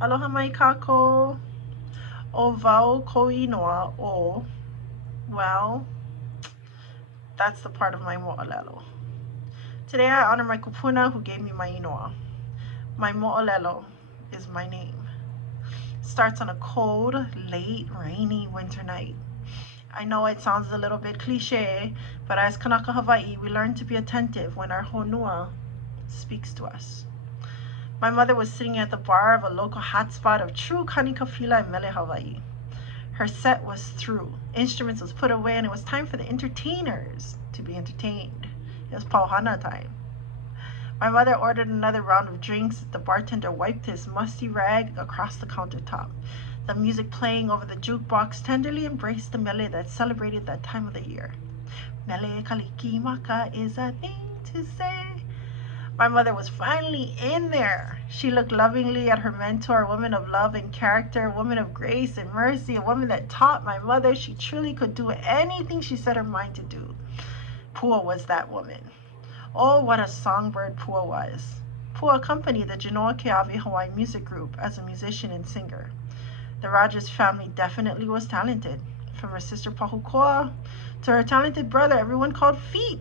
Aloha mai kako o wau ko inoa o, well, that's the part of my mo'olelo. Today I honor my kupuna who gave me my inoa. My mo'olelo is my name. Starts on a cold, late, rainy winter night. I know it sounds a little bit cliche, but as Kanaka Hawaii, we learn to be attentive when our honua speaks to us. My mother was sitting at the bar of a local hotspot of true kanikafila in Mele, Hawaii. Her set was through. Instruments was put away and it was time for the entertainers to be entertained. It was pauhana time. My mother ordered another round of drinks. The bartender wiped his musty rag across the countertop. The music playing over the jukebox tenderly embraced the mele that celebrated that time of the year. Mele kaliki maka is a thing to say. My mother was finally in there. She looked lovingly at her mentor, a woman of love and character, a woman of grace and mercy, a woman that taught my mother she truly could do anything she set her mind to do. Pua was that woman. Oh, what a songbird Pua was. Pua accompanied the Genoa Keawe Hawaiian music group as a musician and singer. The Rogers family definitely was talented. From her sister Pahukoa to her talented brother, everyone called Feet.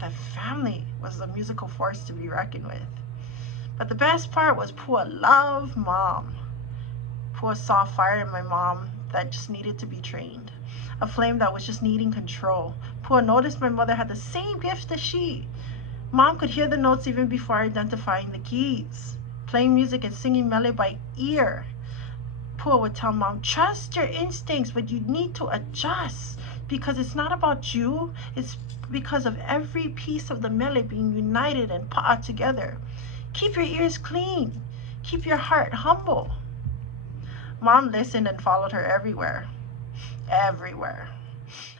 The family was a musical force to be reckoned with. But the best part was Pua loved Mom. Pua saw fire in my mom that just needed to be trained. A flame that was just needing control. Pua noticed my mother had the same gift as she. Mom could hear the notes even before identifying the keys. Playing music and singing mele by ear. Pua would tell Mom, trust your instincts, but you need to adjust because it's not about you, it's because of every piece of the mele being united and pa'a together. Keep your ears clean. Keep your heart humble. Mom listened and followed her everywhere. Everywhere.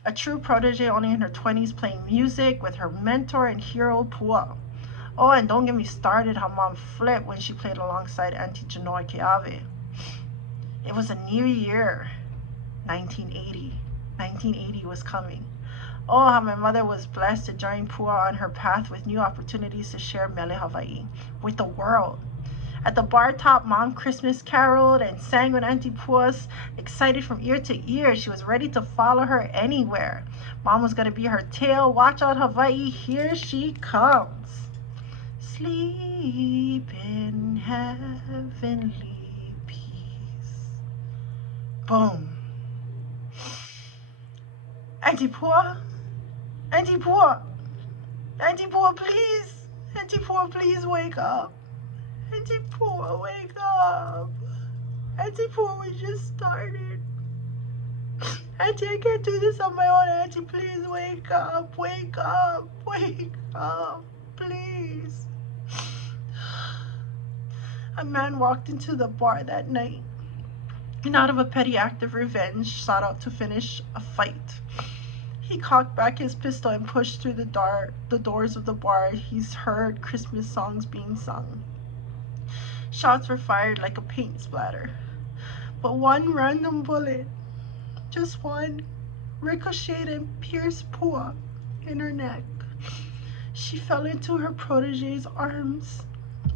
A true protege only in her 20s playing music with her mentor and hero Pua. Oh, and don't get me started how Mom flipped when she played alongside Auntie Genoa Keawe. It was a new year, 1980. 1980 was coming. Oh, how my mother was blessed to join Pua on her path with new opportunities to share Mele Hawaii with the world. At the bar top, Mom Christmas caroled and sang with Auntie Pua's, excited from ear to ear. She was ready to follow her anywhere. Mom was going to be her tail. Watch out, Hawaii, here she comes. Sleep in heavenly peace. Boom. Auntie Pua, Auntie Pua, Auntie Pua, please. Auntie Pua, please wake up. Auntie Pua, wake up. Auntie Pua, we just started. Auntie, I can't do this on my own. Auntie, please wake up, wake up, wake up, please. A man walked into the bar that night and out of a petty act of revenge sought out to finish a fight. He cocked back his pistol and pushed through the doors of the bar. He's heard Christmas songs being sung. Shots were fired like a paint splatter. But one random bullet, just one, ricocheted and pierced Pua in her neck. She fell into her protege's arms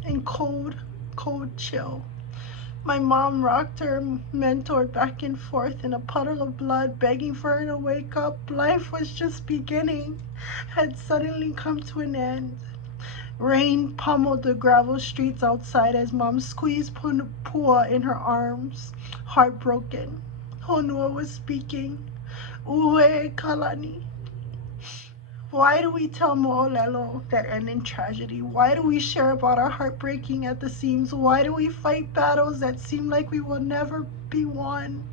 in cold, cold chill. My mom rocked her mentor back and forth in a puddle of blood, begging for her to wake up. Life was just beginning, had suddenly come to an end. Rain pummeled the gravel streets outside as Mom squeezed Pua in her arms, heartbroken. Honua was speaking. Ue kalani. Why do we tell MO'OLELO that end in tragedy? Why do we share about our heartbreaking at the seams? Why do we fight battles that seem like we will never be won?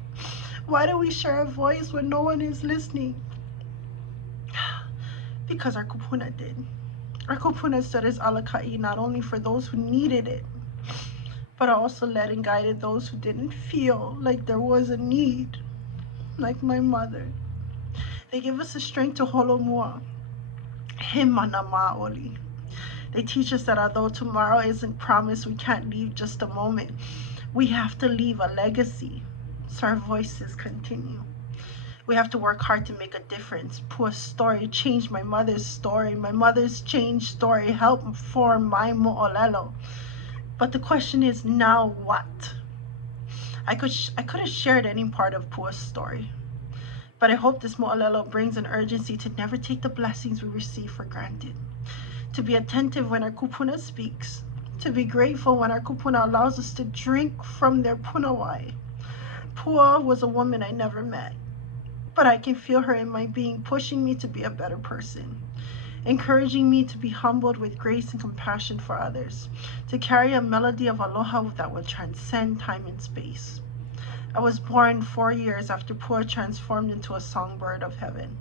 Why do we share a voice when no one is listening? Because our kupuna did. Our kupuna stood as alakai not only for those who needed it, but also led and guided those who didn't feel like there was a need, like my mother. They give us the strength to holomua. Mana Maoli. They teach us that although tomorrow isn't promised, we can't leave just a moment. We have to leave a legacy so our voices continue. We have to work hard to make a difference. Pua's story changed my mother's story. My mother's changed story helped form my mo'olelo. But the question is, now what? I could have shared any part of Pua's story, but I hope this mo'olelo brings an urgency to never take the blessings we receive for granted, to be attentive when our kupuna speaks, to be grateful when our kupuna allows us to drink from their punawai. Pua was a woman I never met, but I can feel her in my being, pushing me to be a better person, encouraging me to be humbled with grace and compassion for others, to carry a melody of aloha that will transcend time and space. I was born 4 years after Pua transformed into a songbird of heaven.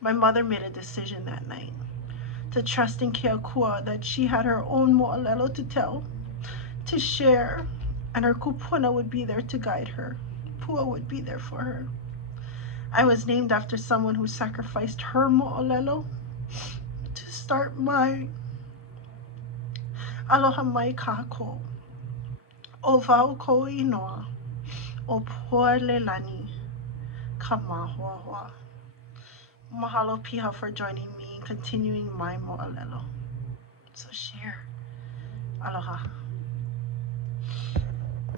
My mother made a decision that night to trust in Keakua that she had her own mo'olelo to tell, to share, and her kupuna would be there to guide her. Pua would be there for her. I was named after someone who sacrificed her mo'olelo to start mine. Aloha mai kākou. O wau ko inoa. O Pualeilani Kamahoahoa. Mahalo piha for joining me and continuing my mo'olelo. So share. Aloha.